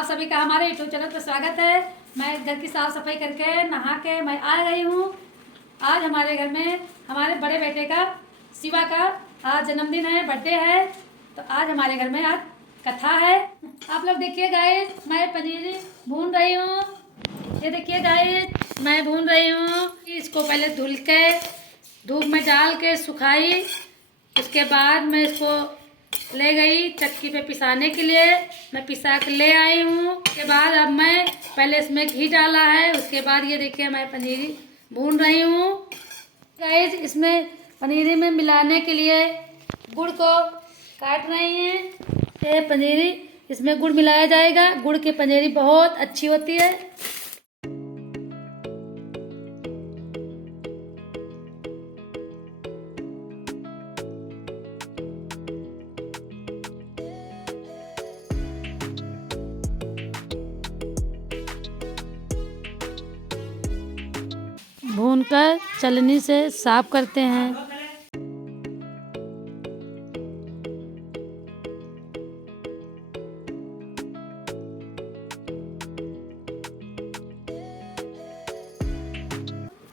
आप सभी का हमारे यूट्यूब चैनल पर स्वागत है। मैं घर की साफ सफाई करके नहा के मैं आ गई हूँ। आज हमारे घर में हमारे बड़े बेटे का शिवा का आज जन्मदिन है, बर्थडे है। तो आज हमारे घर में आज कथा है। आप लोग देखिए गाइस, मैं पनीर भून रही हूँ। ये देखिए गाइस, मैं भून रही हूँ। इसको पहले धुल के धूप में डाल के सुखाई। उसके बाद मैं इसको ले गई चक्की पे पिसाने के लिए। मैं पिसा के ले आई हूँ। उसके बाद अब मैं पहले इसमें घी डाला है। उसके बाद ये देखिए मैं पनीरी भून रही हूँ। गाइस, इसमें पनीरी में मिलाने के लिए गुड़ को काट रही हैं। ये पनीरी इसमें गुड़ मिलाया जाएगा। गुड़ की पनीरी बहुत अच्छी होती है। भूनकर चलनी से साफ करते हैं।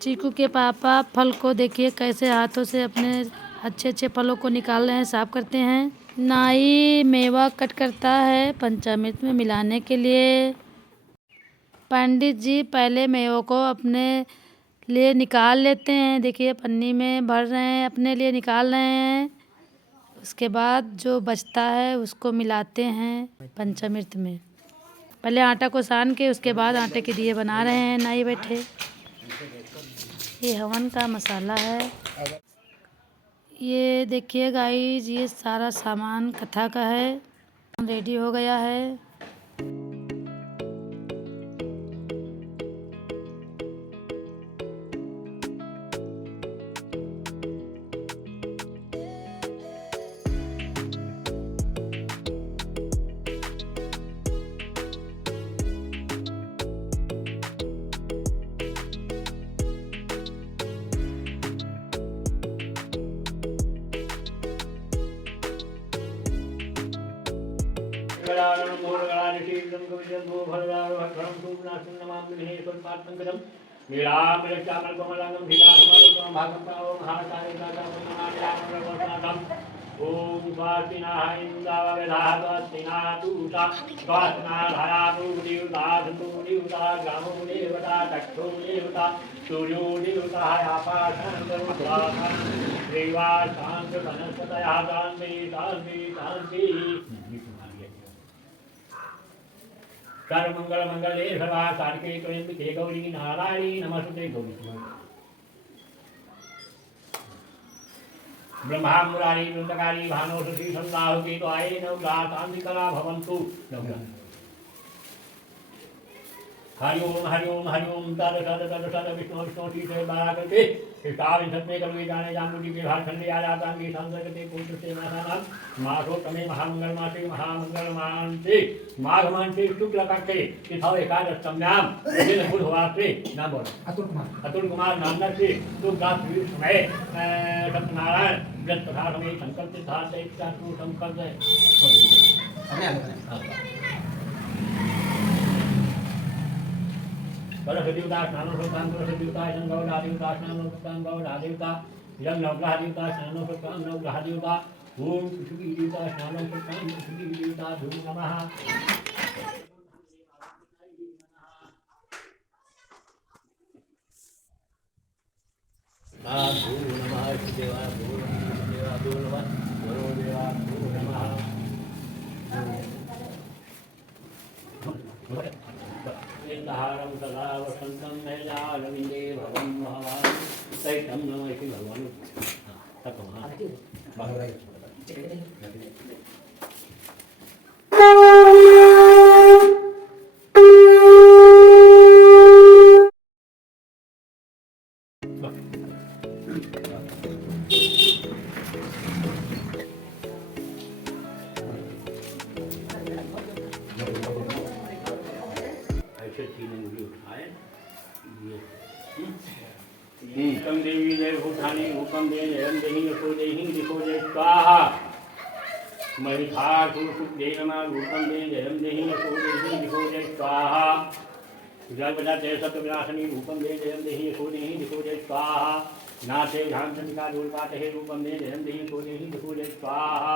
चीकू के पापा फल को देखिए कैसे हाथों से अपने अच्छे अच्छे फलों को निकाल रहे हैं, साफ करते हैं। नाई मेवा कट करता है पंचामृत में मिलाने के लिए। पंडित जी पहले मेवों को अपने लिए निकाल लेते हैं। देखिए पन्नी में भर रहे हैं, अपने लिए निकाल रहे हैं। उसके बाद जो बचता है उसको मिलाते हैं पंचामृत में। पहले आटा को सान के उसके बाद आटे के दिए बना रहे हैं नाई बैठे। ये हवन का मसाला है। ये देखिए गाइस, ये सारा सामान कथा का है, रेडी हो गया है। ओम स्वास्तिनाः इंद्रावधास्तिनातुता स्वास्तिनाधारातुदिवता धनुदिवता ग्रामोदेवता चक्षुदेवता सूर्योदेवता आपाशान्तरुद्रा देवाशान्त वनस्पतयः शान्ति शान्ति शान्ति। सर्वमंगल मंगले सर्वा सार्के त्र्यंबके गौरी नारायणी नमस्ते गौरी। ब्रह्मा मुरारी वृंदकारी भानो श्री संदाहु के तो आये नवग्रह तांत्रिकला भवन्तु। हरि ओम तद विष्णु विष्णु श्री से बारा करके इष्टाविंशत में कल जाने जानबूझी के भार खंडे आ जाता है संसर्गते पुत्र से मासानाम मासो तमे महामंगल मासे महामंगल मानसे माघ मानसे शुक्ल पक्षे तिथौ एकादशम्याम दिन बुधवासरे नाम बोलो अतुल कुमार नाम से दुर्गा समय सत्यनारायण व्रत तथा समय संकल्प सिद्धार्थ इच्छा संकल्प देवता स्नानो सुखान देवता संगौड़ा देवता स्नानो सुखान गौड़ा देवता यम नवग्रह देवता स्नानो सुखान नवग्रह देवता ओम पृथ्वी देवता स्नानो सुखान पृथ्वी देवता धूम नमः। धूम नमः देवा धूम देवा धूम नमः गुरु देवा धूम नमः। हारम सदा वसंतम नैलालविंदे भवम महावान सैतम नमः श्री भगवान ऐसे तीन उंगली उठाए हुकम देवी जय भूतानी हुकम दे जयम देही यशो देही दिखो जय स्वाहा। महिषासुरसुद्धे नमः रूपं दे जयं देहि यशो देहि दिशो जय स्वाहा जय सत्यविनाशनी रूपं दे जयं देहि यशो देहि दिशो जय स्वाहा नाथे ध्यानचंडिका दूरपाते रूपं दे जयं देहि यशो देहि दिशो जय स्वाहा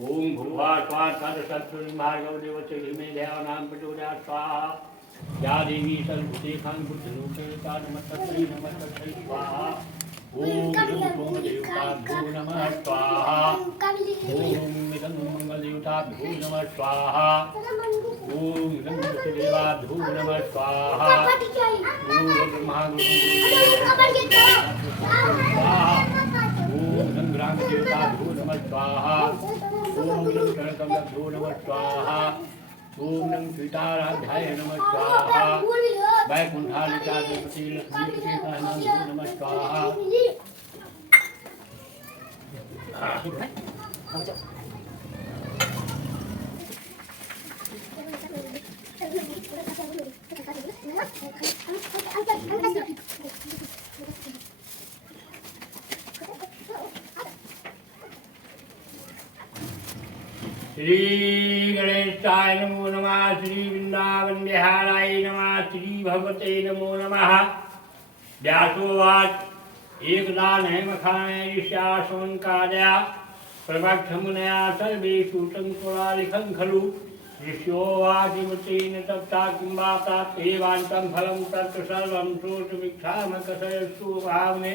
ओम भूर्भुवः स्वः तत्सवितुर्वरेण्यं भर्गो देवस्य धीमहि धियो यो नः प्रचोदयात् स्वाहा या देवी सर्वभूतेषां बुद्धिरूपेण सा नमस्तस्यै नमस्तस्यै स्वाहा ओम सोमदेवताभ्यो नमः स्वाहा ओम इदं मंगलदेवताभ्यो नमः स्वाहा ओम इदं विष्णुदेवाभ्यो नमः स्वाहा ओम ब्रह्मा ओम इदं ग्रामदेवताभ्यो नमः स्वाहा ओम इदं गणकमभ्यो नमः स्वाहा ओम नमः सीताराध्याय नमः स्वाहा वैकुंठाधिपति लक्ष्मीपति नमः स्वाहा श्री गणेशाय नमो नमः श्री वृंदावन विहाराय नमः श्री भगवते नमो नमः व्यासोवाच एकदा नैमखाने ऋष्याशोन्कादया प्रवक्षमुनया सर्वेषु तङ्कुरालिखं खलु ऋष्योवाचिमतेन तप्ता किं वाता तेवान्तं फलं तत् सर्वं श्रोतुमिच्छामकसयस्तु भावने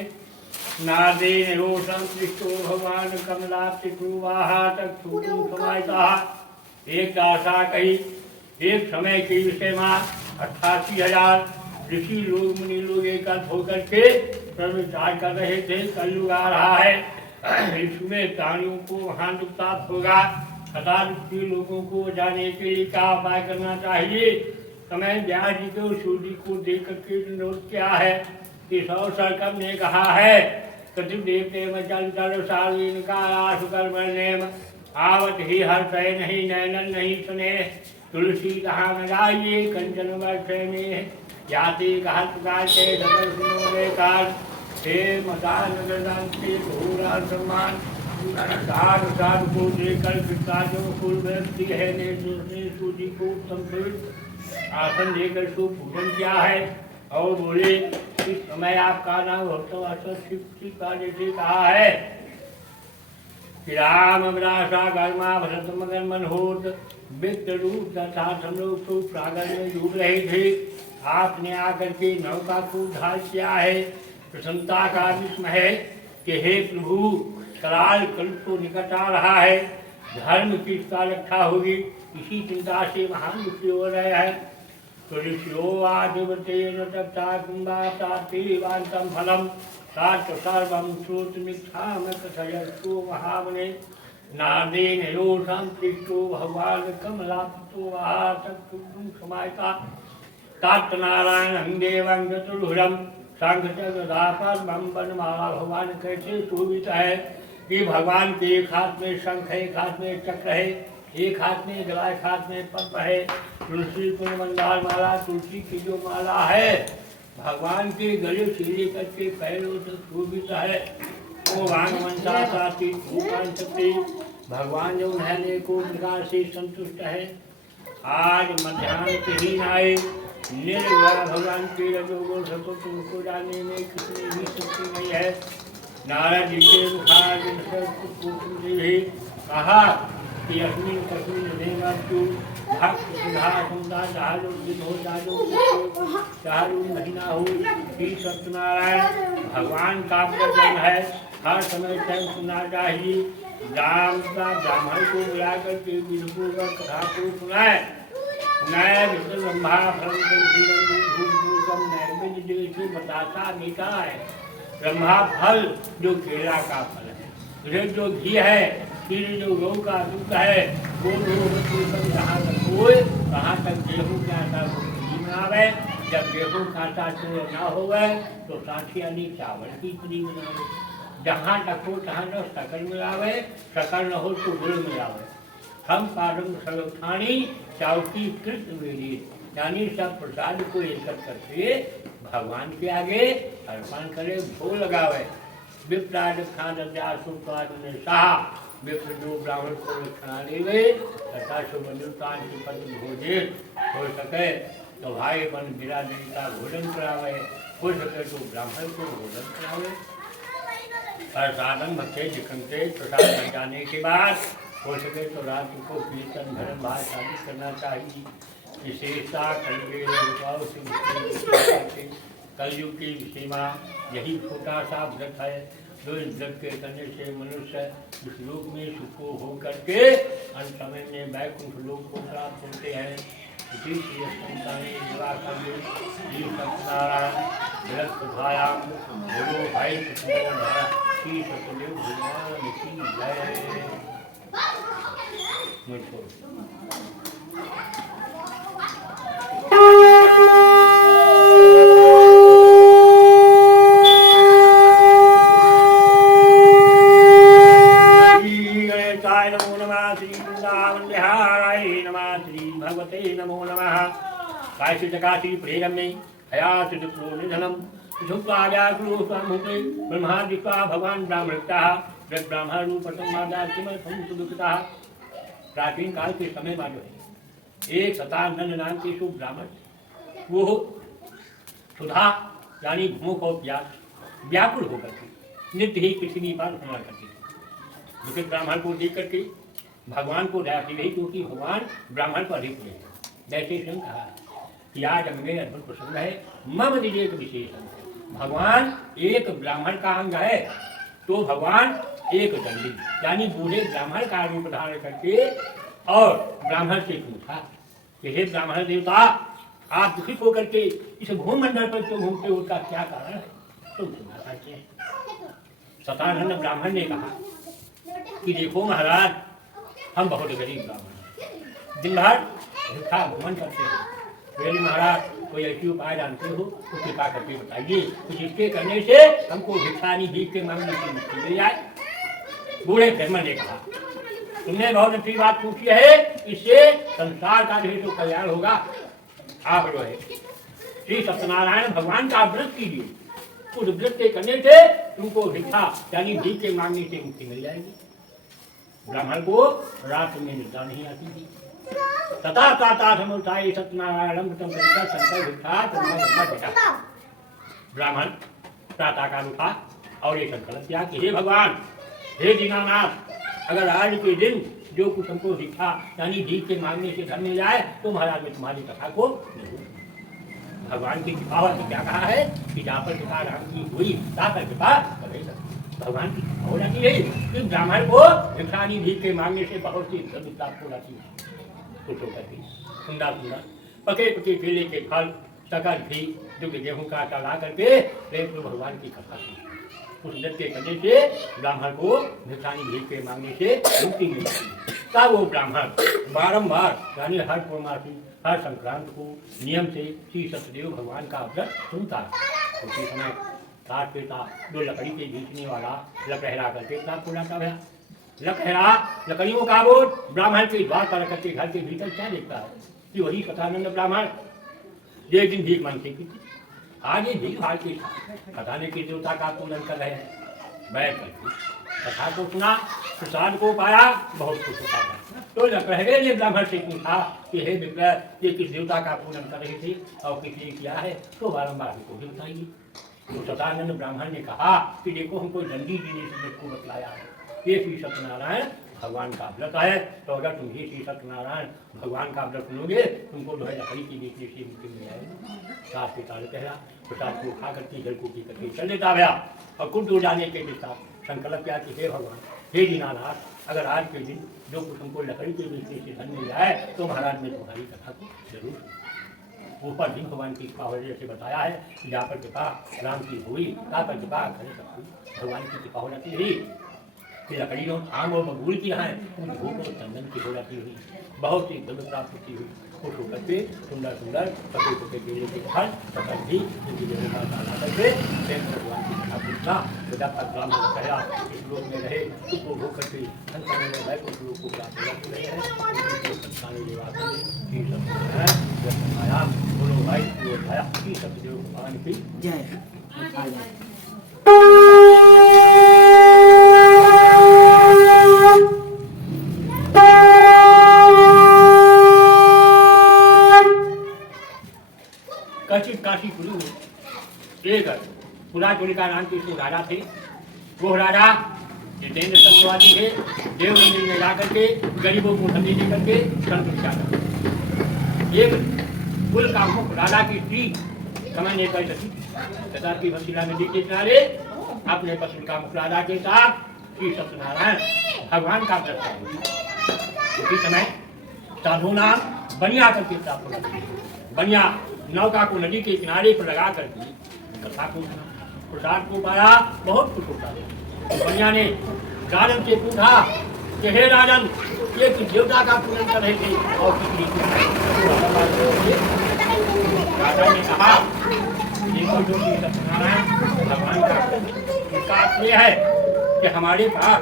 नादेन रोषं पृष्ठो भगवान कमलाप्तिपूर्वाः तत्सूतुं समाहितः एक आशा कही एक समय के विषय में 88,000 ऋषि लोग मुनि लोग एकत्र होकर के प्रचार कर रहे थे। कलयुग आ रहा है, इसमें प्राणियों को महान दुख प्राप्त होगा। हताश दुखी लोगों को जाने के लिए क्या उपाय करना चाहिए। समय व्यास जी को सूर्य को देख करके अनुरोध किया है। इस अवसर कब ने कहा है चल सालीन का सुकर्मण्यम आवत ही हर पै नहीं नैनन नहीं सुने तुलसी कहा न गाइए कंचन वर्षे में जाति कहा प्रकार के काल हे मकान नगरदांति भूरा सम्मान साध साध को देकर जो कुल व्यक्ति है ने दूसरे सूजी को उत्तम आसन देकर सु पूजन किया है और बोले इस समय आपका नाम कहा है कि राम अमराशा गर्मा भरत मगन मनोहर वित्त रूप अर्थात हम लोग तो सागर में डूब रहे थे। आपने आकर के नौका को उद्धार किया है। प्रसन्नता का विस्मय है कि हे प्रभु कराल कल्प तो निकट आ रहा है, धर्म की इसका रक्षा होगी, इसी चिंता से महान दुखी हो रहे हैं। तुलस्योवादिवतेन तप्ता कुम्भातातीवान्तं फलं तात् सर्वं श्रोतुमिच्छामकसयस्तु महामने नादेन योषं पृष्ठो भगवान् कमलापतो वहा तत्पुरुषं समाहिता तात नारायणं देवं चतुर्भुजं शंखचक्रधापद्मं वनमाला। भगवान कैसे शोभित है कि भगवान के एक हाथ में शंख है, एक हाथ में चक्र है, एक हाथ में गला, एक हाथ में पद्म है। तुलसी कुल मंदार माला, तुलसी की जो माला है भगवान के गले से लेकर के पैरों तक शोभित है। वो भगवान जो है को प्रकार से संतुष्ट है। आज मध्याह्न से ही आए निर्भया भगवान के रजोगुण सतुष्ट उनको जाने में कितनी भी शक्ति नहीं है। नारद जी के मुखार भी कहा कि अस्मिन कस्मिन देवस्तु भक्त सुधा सुंदर चाहलो हो चाहलो महीना हो श्री सत्यनारायण भगवान का प्रजन है। हर समय टाइम सुनना चाहिए। राम का ब्राह्मण को बुला करके विधुपूर्वक कथा को सुनाए। नए ब्रह्मा नैवेद्य जैसे बताता मीठा है। ब्रह्मा फल जो केला का फल है, जो घी है, फिर जो गौ का दूध है, वो कहाँ तक गेहूँ के आटा घी बनावे। जब गेहूँ का आटा न हो तो साथी यानी चावल की पूरी बनावे। जहाँ तक हो तहाँ न शक्कर मिलावे, शक्कर न हो तो गुड़ मिलावे। हम पारम सर्वथानी चावती कृत वेदी यानी सब प्रसाद को एकत्र करके भगवान के आगे अर्पण करे, भोग लगावे। विप्रादक्षाद्यासुपादनेशा विप्र जो ब्राह्मण को रक्षणा देवे तथा शुभनुतान की पद भोजे हो सके तो भाई बन बिरादरी का भोजन करावे, हो सके तो ब्राह्मण को भोजन करावे। प्रसादन भक्ते जिकनते प्रसाद बन जाने के बाद हो सके तो रात को कीर्तन धर्म भाव शादी करना चाहिए। विशेषता कलयुग की सीमा यही छोटा सा व्रत है। जो इस व्रत के करने से मनुष्य इस लोक में सुखो हो करके अंत समय में वैकुंठ लोक को प्राप्त होते हैं। इसी से सत्यनारायण बृहस्पतियाम गुरु भाई श्री सत्यदेव भगवान की जय। मुझको नमो नमः। काशी चकाशी प्रेरम्ये हयासि दुप्रो निधनम शुक्लाव्याकुलो स्वामुते ब्रह्मादित्वा भगवान ब्राह्मणता ब्राह्मण रूपतम मादार्थिमर्थम सुदुखता। प्राचीन काल के समय में जो है एक सतानंद नाम के शुभ ब्राह्मण वो सुधा यानी भूख और प्यास व्याकुल होकर के नित्य ही पृथ्वी पर भ्रमण करती थी। दूसरे ब्राह्मण को देख करके भगवान को दया की गई क्योंकि भगवान ब्राह्मण को अधिक प्रिय है। जैसे स्वयं कहा कि आज हमें अद्भुत प्रसंग है मम दिव्य एक विशेषण। भगवान एक ब्राह्मण का अंग है तो भगवान एक दंडी यानी बूढ़े ब्राह्मण का रूप धारण करके और ब्राह्मण से पूछा कि हे ब्राह्मण देवता आप दुखित होकर के इस भूमंडल पर क्यों घूमते हो, उसका क्या कारण है तुम सुना सकते हैं। सतानंद ब्राह्मण ने कहा कि देखो महाराज हम बहुत गरीब ब्राह्मण दिन भर भूखा भ्रमण करते हैं। मेरे महाराज कोई ऐसी उपाय जानते हो तो कृपा करके बताइए तो जिसके करने से हमको भिक्षानी भीख के मांगने की मुक्ति मिल जाए। बूढ़े ब्राह्मण ने कहा तुमने बहुत अच्छी बात पूछी है, इससे संसार का जो कल्याण होगा। आप जो है श्री सत्यनारायण भगवान का व्रत कीजिए, उस व्रत के करने से तुमको भिक्षा यानी भीख के मांगने से मुक्ति मिल जाएगी। ब्राह्मण को रात में निद्रा नहीं आती थी। तथा प्रातः समुत्थाय सत्यनारायणं व्रतं कृत्वा संकल्प भिक्षा तथा ब्राह्मण प्रातः काल उठा और ये संकल्प किया कि हे भगवान हे दीनानाथ अगर आज के दिन जो कुछ हमको भिक्षा यानी भीख के मांगने से धन मिल जाए तो महाराज मैं तुम्हारी कथा को भगवान की कृपा क्या कहा है कि जहाँ पर कृपा राम की हुई तहाँ पर कृपा भगवान की हो जाती है कि ब्राह्मण को भिक्षानी भीख के मांगने से बहुत सी प्राप्त हो जाती है। सुंदर सुंदर पके पके केले के फल सकल घी जो गेहूं का आटा ला करके प्रेम भगवान की कथा की। उस व्रत के करने से ब्राह्मण को भिक्षानी भीख के मांगने से मुक्ति मिल जाती है। तब वो ब्राह्मण बारम्बार यानी हर पूर्णमासी हर संक्रांत को नियम से श्री सत्यदेव भगवान का व्रत सुनता है। उसी समय काट पेटा जो लकड़ी के बेचने वाला लकहरा करके प्राप्त हो जाता है। लकहरा लकड़ियों का बोझ ब्राह्मण के द्वार पर रखकर के घर के भीतर क्या देखता है कि वही सतानंद ब्राह्मण एक दिन भीख मांगते थी। आज ये भीख भाग के खजाने के देवता का पूजन कर रहे हैं। बैठ करके कथा को सुना, प्रसाद को पाया, बहुत कुछ होता था। तो लकहरे ने ब्राह्मण से पूछा कि हे विप्र ये किस देवता का पूजन कर रही थी और किस लिए किया है, तो बारम्बार हमको भी बताइए। तो सतानंद ब्राह्मण ने कहा कि देखो हमको दंडी जी ने इस को बतलाया है ये श्री सत्यनारायण भगवान का व्रत है। तो अगर तुम ही श्री सत्यनारायण भगवान का व्रत लोगे तुमको जो है लकड़ी की बेचने से मुक्ति मिल जाएगी। साथ के ताल कहरा प्रसाद को खा करके जल को पी करके चल देता गया और कुछ दूर जाने के साथ संकल्प किया कि हे भगवान हे दीनानाथ अगर आज के दिन जो कुछ हमको लकड़ी के बेचने से धन मिल जाए तो महाराज मैं तुम्हारी कथा को जरूर ऊपर भी भगवान की कृपा वजह से बताया है कि जहाँ पर कृपा राम की हुई तहाँ पर कृपा करे सब भगवान की कृपा हो जाती है। कि लकड़ियों आम और बबूल की है धूप और चंदन की हो जाती हुई बहुत सी धन प्राप्त होती हुई खुश होकर के सुंदर सुंदर पके पके केले के फल सकल भी करके भगवान की कथा पूछना तो जब तक राम कहला इस लोक में रहे उसको भोग करके धन समय में रहे उस लोग को प्राप्त हो रहे हैं। बोलो भाई सत्यदेव भगवान की जय। तुलिका नाम के जो राजा थे, वो राजा जितेंद्र तत्ववादी थे। देवनंदी में जाकर के गरीबों को धंधे दे करके संतुष्टा करते। एक कुल का मुख राजा की स्त्री समय नहीं कर सकी, तथा की वसीला नदी के किनारे अपने पसंद का मुख राजा के साथ श्री सत्यनारायण भगवान का दर्शन हुआ। उसी समय साधु नाम बनिया करके प्राप्त हुआ। बनिया नौका को नदी के किनारे पर लगा करके कथा को प्रसाद को पाया, बहुत खुश होता है। बनिया ने राजन से पूछा कि हे राजन, ये देवता का पूजन कर रहे थे और राजा ने कहा देखो जो सत्यनारायण भगवान का ये है कि हमारे पास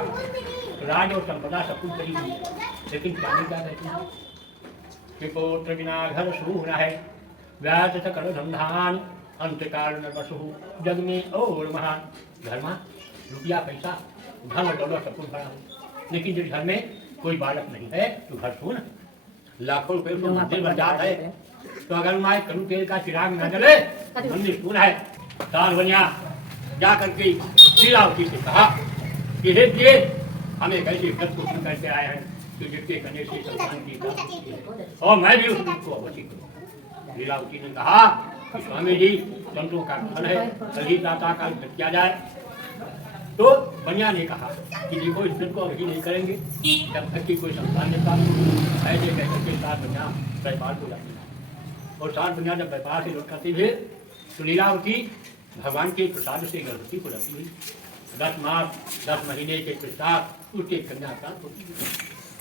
राज और संपदा सब कुछ करी हुई है, लेकिन स्वामी क्या कहते हैं कि पुत्र बिना घर सूना है, व्याज सकल धनधान अंतकाल न बसु जग में और महान। घर में रुपया पैसा धन और दौलत सब कुछ भरा हो, लेकिन जिस घर में कोई बालक नहीं है तो घर सुन लाखों रुपए तो मंदिर बन जाता है। तो अगर माए करू तेल का चिराग न जले मंदिर सुन है। दान बनिया जा करके लीलावती से कहा कि हे देव, हमें कैसे व्रत को सुन करके आए हैं तो जिसके करने से संतान की प्राप्ति और मैं भी उस व्रत को अवश्य करूँ। लीलावती ने कहा कि स्वामी जी, संतों का धन है, सही दाता का व्रत किया जाए। तो बनिया ने कहा कि देखो इस व्रत को अभी नहीं करेंगे जब तक कि कोई संतान नहीं प्राप्त। ऐसे कहकर के सात बनिया व्यापार को जाती है और सात बनिया जब व्यापार से लौट करती हुए तो लीलावती भगवान के प्रसाद से गर्भवती को रखती हुई 10 मास 10 महीने के पश्चात उसके कन्या प्राप्त होती है।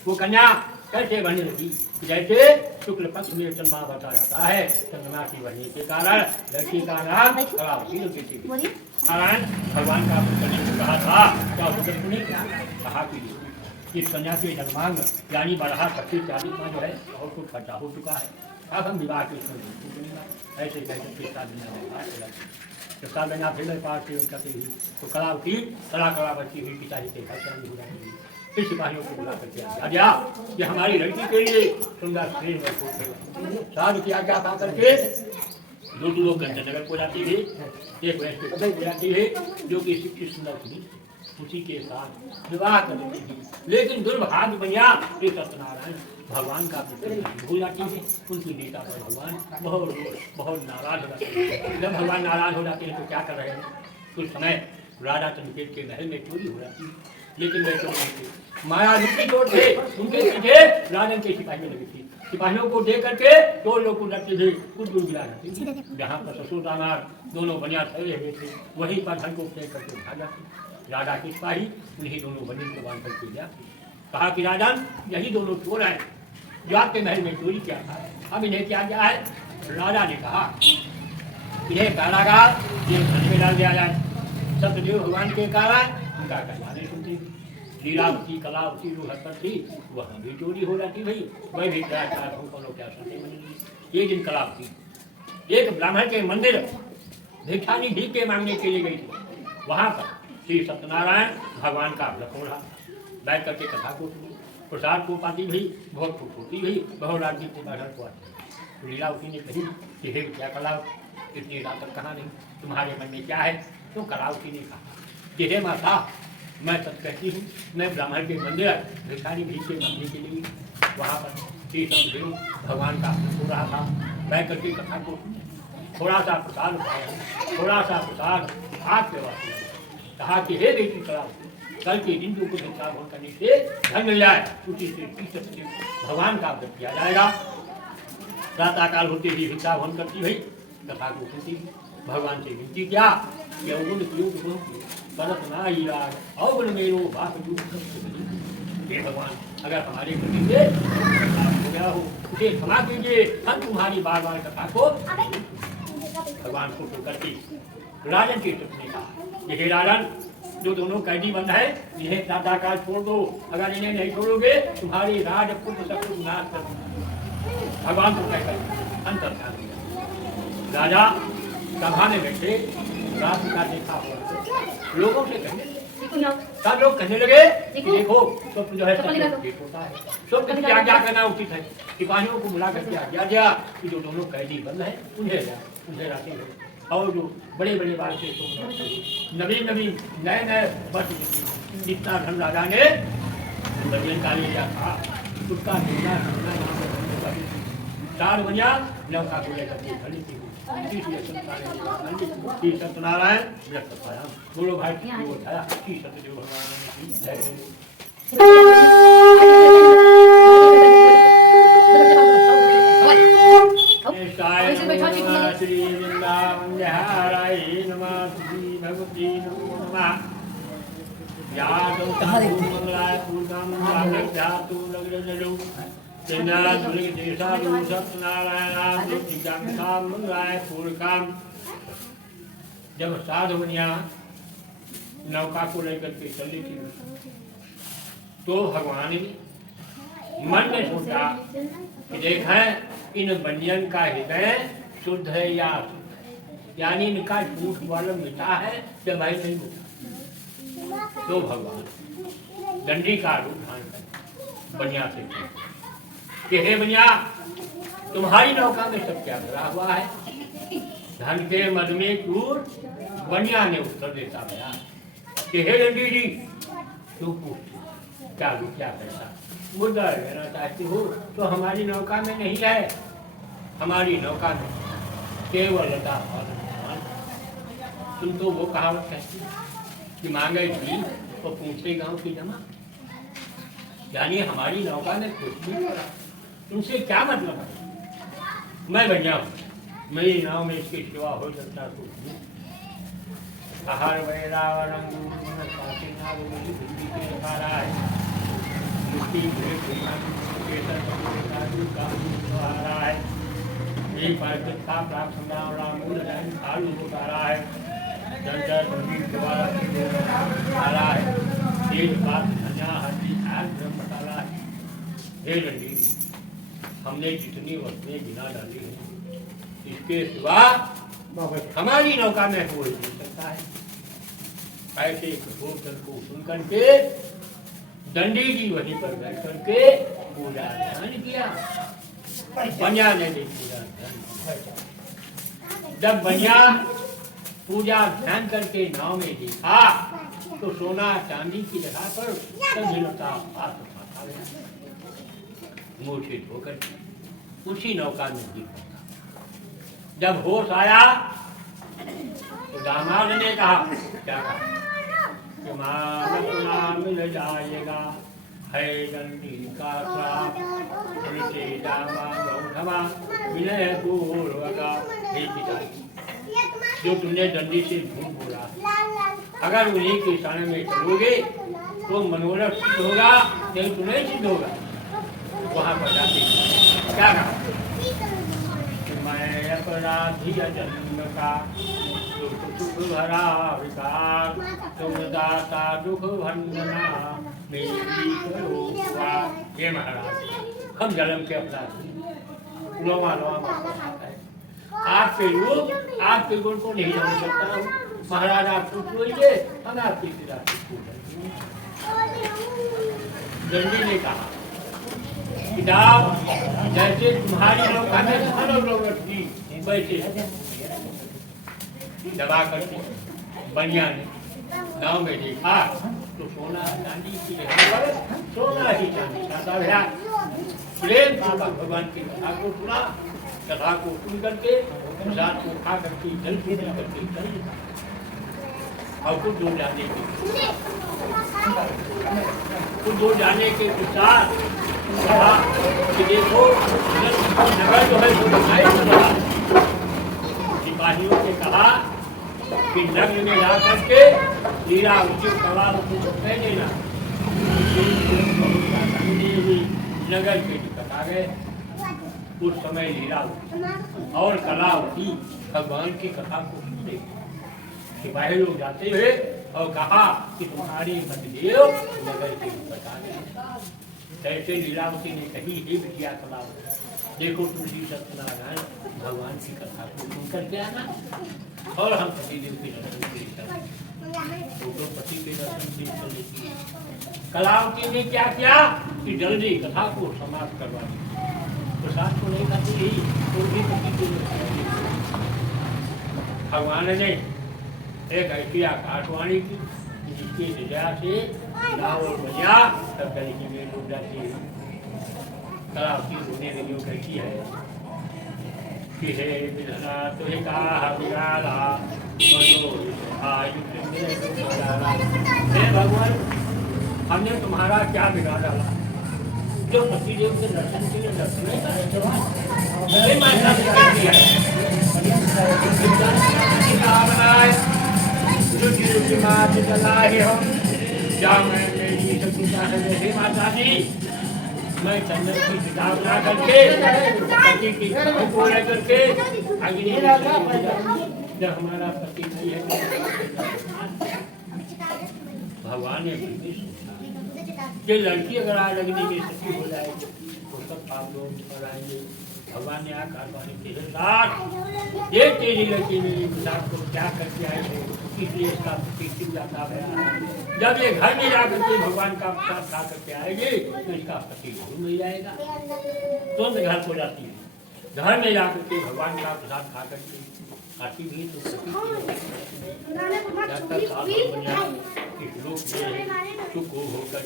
वो कन्या कैसे बनने लगी, जैसे शुक्ल पक्ष में चंद्रमा बता जाता है, चंद्रमा की बनने के कारण लड़की का नाम कलावती रखी थी। नारायण भगवान का करने को कहा था, क्या उसने कहा कि इस कन्या के जन्मांग यानी 12 25 40 में जो है और कुछ खर्चा हो चुका है, अब हम विवाह के ऐसे कहते जब बना फिर पास से करते हुई तो कलावती कला बच्ची हुई पिताजी के घर से हो जाएगी। फिर सिपाहियों को बुला करके आज्ञा कि हमारी लड़की के लिए सुंदर साधु की आज्ञा पा करके दो लोग गंजनगर को जाती है, एक वैसे को जाती है जो कि शिक्षित सुंदर थी, उसी के साथ विवाह कर देती थी। लेकिन दुर्भाग्य बनिया श्री सत्यनारायण भगवान का भूल जाती है, उनकी नेता पर भगवान बहुत नाराज हो जाते हैं। जब भगवान नाराज हो जाते हैं तो क्या कर रहे हैं, कुछ समय राजा चंद्रकेत के महल में चोरी हो जाती है, लेकिन वे चोर नहीं थे, माया रूपी चोर थे। उनके पीछे राजन के सिपाहियों लगी थी, सिपाहियों को दे करके चोर लोग को डरते थे, कुछ दूर गिरा जाते थे। जहाँ पर ससुर दामाद दोनों बनिया ठहरे हुए थे वहीं पर धन को फेंक करके उठा जाते। राजा के सिपाही उन्हीं दोनों बनियों को बांध करके गया, कहा कि राजन यही दोनों चोर हैं जो आपके महल में चोरी किया था, अब इन्हें क्या किया है। राजा ने कहा इन्हें कारागार ये घर में डाल दिया जाए। सत्यदेव भगवान के कारण उनका कहना नहीं सुनती। लीलावती कलावती जो घर पर थी वह भी चोरी हो जाती भाई, वह भी क्या एक दिन कलावती एक ब्राह्मण के मंदिर भिक्षानी भीख के मांगने के लिए गई थी। वहां पर श्री सत्यनारायण भगवान का व्रत हो रहा, बैठ करके कथा को सुनी, प्रसाद को पाती भी बहुत खुश होती हुई बहुत राज्य के बाहर को आती। लीलावती ने कही कि हे क्या कलाव, इतनी रात तक कहाँ नहीं, तुम्हारे मन में क्या है। तो कलावती ने कहा कि हे माता, मैं सच कहती हूँ, मैं ब्राह्मण के मंदिर भिखारी भीख के मांगने के लिए वहाँ पर श्री सत्यदेव भगवान का हो रहा था, बैठ करके कथा को थोड़ा सा प्रसाद उठाया, थोड़ा सा प्रसाद हाथ में वापस कहा कि हे बेटी कलावती, कल के दिन जो कुछ भिक्षा भोजन करने से धन मिल जाए उसी से भगवान का व्रत किया जाएगा। प्रातःकाल होते ही भिक्षा भोजन करती हुई कथा को सुनती, भगवान से विनती किया कि अवगुण करत ना अवगुण मेरो बाप हे भगवान, अगर हमारे गति से हो गया हो उसे क्षमा कीजिए, हम तुम्हारी बार बार कथा को भगवान को करके राजन के ने कहा कि हे राजन, जो दोनों कैदी बंद है इन्हें प्रातःकाल छोड़ दो, अगर इन्हें नहीं छोड़ोगे तुम्हारी राजपुत्र सब कुछ नाश कर दूंगा। भगवान को कहकर अंतर राजा सभा में बैठे रात का देखा हुआ लोगों से कहने सब लोग कहने लगे कि देखो स्वप्न जो है होता है, स्वप्न क्या क्या करना उचित है। सिपाहियों को बुला करके आज्ञा दिया कि जो दोनों कैदी बंद है उन्हें रातें और जो बड़े बड़े बाल के नवीन नवीन नए नए बस जितना धन राजा ने बनियन का लिया था उसका दूसरा धंधा यहाँ पर 4 बनिया नौका को लेकर के खड़ी थी सत्यनारायण व्यक्त पाया बोलो भाई वो उठाया सत्यदेव भगवान की जय। श्री वृंदावन बिहाराय नमः श्री भगवती नमो नमः या मंगलाय पूर्णम जातु लग्नजलु तेना दुर्ग देशा सत्यनारायण ज्योतिकाम मंगलाय पूर्णकाम। जब साधु मुनिया नौका को लेकर के चली थी तो भगवान ने मन में सोचा कि देखा इन बनियन का हृदय शुद्ध है या अशुद्ध है, यानी इनका झूठ वाला मिटा है या भाई नहीं मिटा। तो भगवान दंडी का रूप धारण कर बनिया से कि हे बनिया तुम्हारी नौका में सब क्या भरा हुआ है। धन के मद में चूर बनिया ने उत्तर देता गया कि हे दंडी जी तू पूछ क्या पैसा मुद्दा लेना चाहती हो तो हमारी नौका में नहीं है। हमारी नौका में केवल लता तुम तो वो कहावत कहती कि मांगे जी तो पूछते गांव की जमा, यानी हमारी नौका में कुछ भी नहीं। तुमसे क्या मतलब है। मैं बनिया हूँ, मेरी नाव में इसकी सेवा हो सकता कुछ आहार वैरावरण दिखा रहा है हमने जितनी वस्तुएं गिना डाली है इसके सिवा हमारी नौका में हो नहीं सकता है। ऐसे कठोर को सुन करके दंडी जी वहीं पर बैठ करके पूजा ध्यान किया। बनिया ने भी पूजा ध्यान। जब बनिया पूजा ध्यान करके नाव में देखा तो सोना चांदी की जगह पर सभ्यता मूर्छित होकर उसी नौका में दिखा। जब होश आया तो दामाद ने कहा क्या कहा मिल जाएगा है दंडी का श्राप विनय पूर्वका। जो तुमने दंडी से झूठ बोला अगर उन्हीं के शरण में चलोगे तो मनोरथ सिद्ध होगा नहीं तुम्हें सिद्ध होगा। वहां पर जाते क्या कहा मैं अपराधी जन्म का दुख भरा विकार तुम दाता दुख भंजना मेरी करो। ये महाराज हम जन्म के अपराधी लोमा आपके रूप आपके गुण को नहीं जान सकता हूँ। महाराज आप पूछ लीजिए हम आपकी दंडी ने कहा किताब जैसे तुम्हारी नौका में धन और दौलत थी वैसे दबा करके बनिया ने नाव में देखा तो सोना चांदी की जगह पर सोना ही चांदी का प्रेम पूर्वक भगवान की कथा को सुना। कथा को सुन करके प्रसाद को खा करके जल पूजा करके चल और कुछ दूर जाने के पश्चात कहा कि देखो नगर जो है वो सिपाहियों से कहा कि नगर में ला करके हीरा उचित कला कह देना। नगर के टिकट आ गए। उस समय लीला और कला होती भगवान की कथा को सुनते सिपाही लोग जाते हुए और कहा कि तुम्हारी मतदेव नगर के टिकट आ गए। ऐसे लीलावती ने कही हे बिटिया कलावती देखो तुलसी सत्यनारायण भगवान की कथा को सुन करके आना और हम पतिदेव के दर्शन तो पति के दर्शन भी कर लेती। कलावती ने क्या किया कि जल्दी कथा को समाप्त करवा दी। प्रसाद को नहीं खाती रही तो भी पति के दर्शन भगवान ने एक ऐसी आकाशवाणी की जिसकी दिशा से रावण बजा तब गली की मेल उठ जाती है। तालाब की रोने लगी वो कहती है कि हे विधना तुझे कहा बिगाड़ा हे भगवान, हमने तुम्हारा क्या बिगाड़ डाला जो पतिदेव के दर्शन के लिए दर्शन नहीं करे मानना है हे माता जी, मैं चंदन की किताब बना करके पति की को लेकर के अग्नि जब हमारा पति नहीं है भगवान ने भी ये लड़की अगर आज अग्नि में सच्ची हो जाएगी तो सब पाप लोग निकल आएंगे। भगवान ने आकाशवाणी के साथ ये तेरी लड़की मेरी किताब को क्या करके आई है, इसलिए इसका पति जाता है। जब ये घर में जाकर के भगवान का प्रसाद खा करके आएगी तो इसका पति जरूर मिल जाएगा। तुरंत घर को जाती है, घर में जाकर के भगवान का प्रसाद खा करके खाती भी तो सुख होकर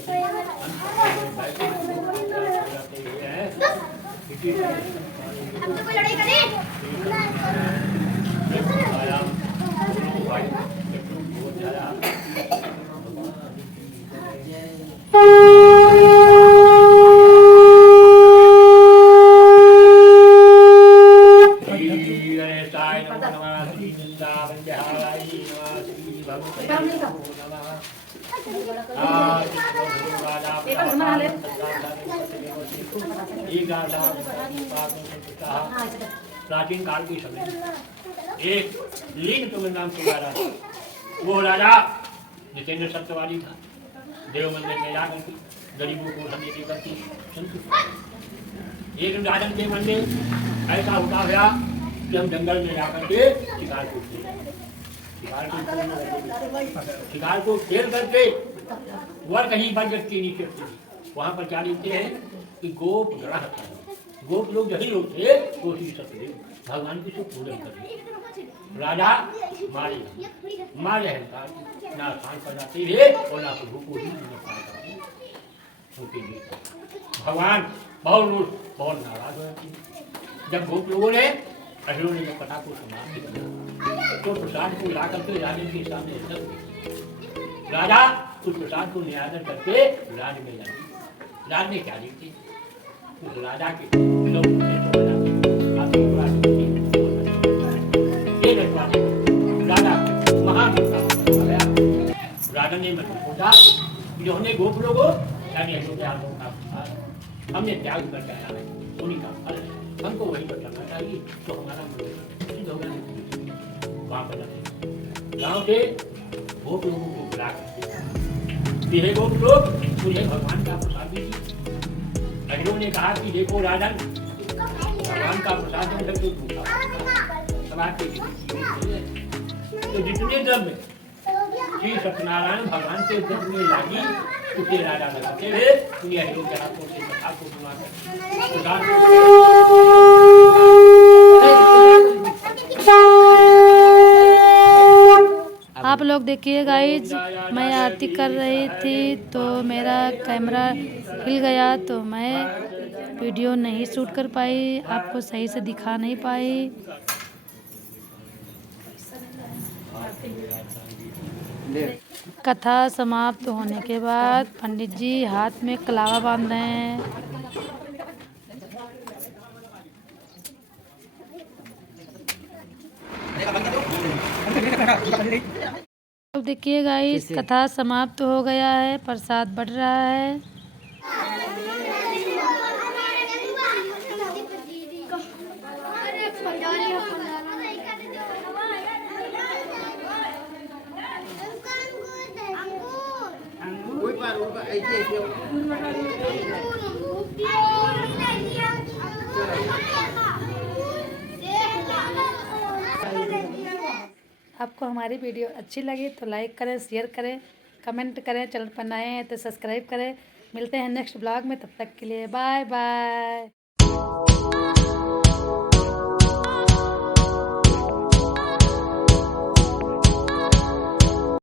प्राचीन काल की समय एक लीन तुम नाम के राजा, वो राजा जितेंद्र सत्यवादी था। देव मंदिर में जाकर के गरीबों को समेटी करती एक राजन के मन में ऐसा होता गया कि हम जंगल में जाकर के शिकार को खेल करके वर कहीं पर के नीचे वहां पर क्या लिखते हैं कि गोप ग्रह था। गोप लोग यही लोग थे वो ही सतदेव भगवान की पूजन कर राजा मारे ना स्थान पर जाते थे और ना प्रभु को ही भगवान बहुत नाराज हुए। जब गोप लोगों ने असुरों ने जब कथा को समाप्त किया तो प्रसाद को ला करके राजा के सामने रख राजा उस प्रसाद को निरादर करके राज में जाते। राज में क्या देखते उस राजा के राजा ने मतलब सोचा जो हमने गोप लोगों यानी हमने त्याग कर जाया है उन्हीं का फल हमको वही पर करना चाहिए तो हमारा वहाँ पर गाँव के गोप लोगों को बुला करके हे गोप लोग मुझे भगवान का प्रसाद दीजिए। अग्नियों ने कहा कि देखो राजन भगवान का प्रसाद तो जितने द्रव्य श्री सत्यनारायण भगवान के द्रव्य में लागी उसे राजा लगाते हुए उन्हें अग्नियों के हाथों से कथा को आप लोग देखिए गाइज, मैं आरती कर रही थी तो मेरा कैमरा हिल गया तो मैं वीडियो नहीं शूट कर पाई, आपको सही से दिखा नहीं पाई। कथा समाप्त होने के बाद पंडित जी हाथ में कलावा बांध रहे हैं। तो देखिए गाइस, कथा समाप्त हो गया है, प्रसाद बढ़ रहा है। आपको हमारी वीडियो अच्छी लगी तो लाइक करें, शेयर करें, कमेंट करें। चैनल पर नए हैं तो सब्सक्राइब करें। मिलते हैं नेक्स्ट ब्लॉग में, तब तक के लिए बाय बाय।